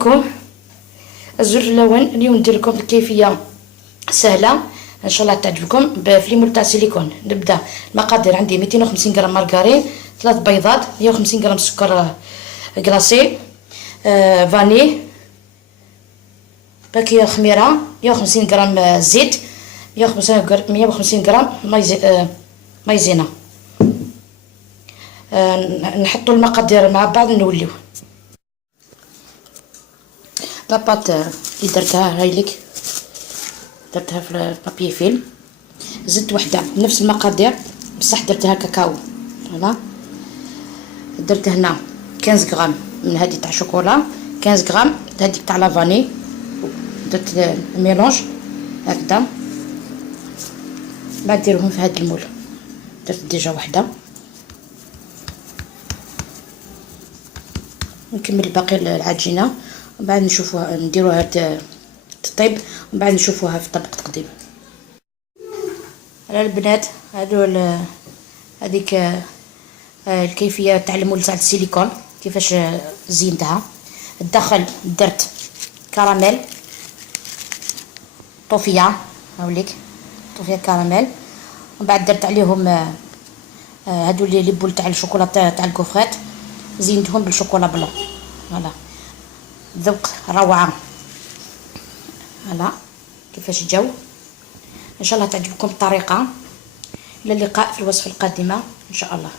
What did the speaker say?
لكم الزر اللون. اليوم ندير لكم الكيفيه سهله ان شاء الله تعجبكم في ليمول تاع سيليكون. نبدا المقادير. عندي 250 غرام مارغرين، 3 بيضات، 150 غرام سكر كلاصي، فاني، باكيه خميره، 150 غرام زيت، 150 غرام مايزينا. نحطوا المقادير مع بعض نوليو. لاباط اللي درتها هايليك، درتها في البابي فيلم. زدت وحده بنفس المقادير بصح درتها كاكاو. فوالا درت هنا 15 غرام من هذه تاع شوكولا، 15 غرام هذيك تاع لافاني. درت الميلونج هكذا. بعد نديرهم في هذا المول. درت ديجا وحده، نكمل باقي العجينه ومن بعد نشوفوها نديروها تطيب ومن بعد نشوفوها في طبق تقديم. على البنات هذيك الكيفيه تاع المول تاع السيليكون كيفاش زينتها. الداخل درت كراميل طوفيه، هاوليك طوفيه كراميل، ومن بعد درت عليهم هادو لي بول تاع الشوكولاته تاع الكوفريت، زينتهم بالشوكولا بلون. فوالا ذوق روعه. فوالا كيفاش جاو. ان شاء الله تعجبكم الطريقه. الى اللقاء في الوصفه القادمه ان شاء الله.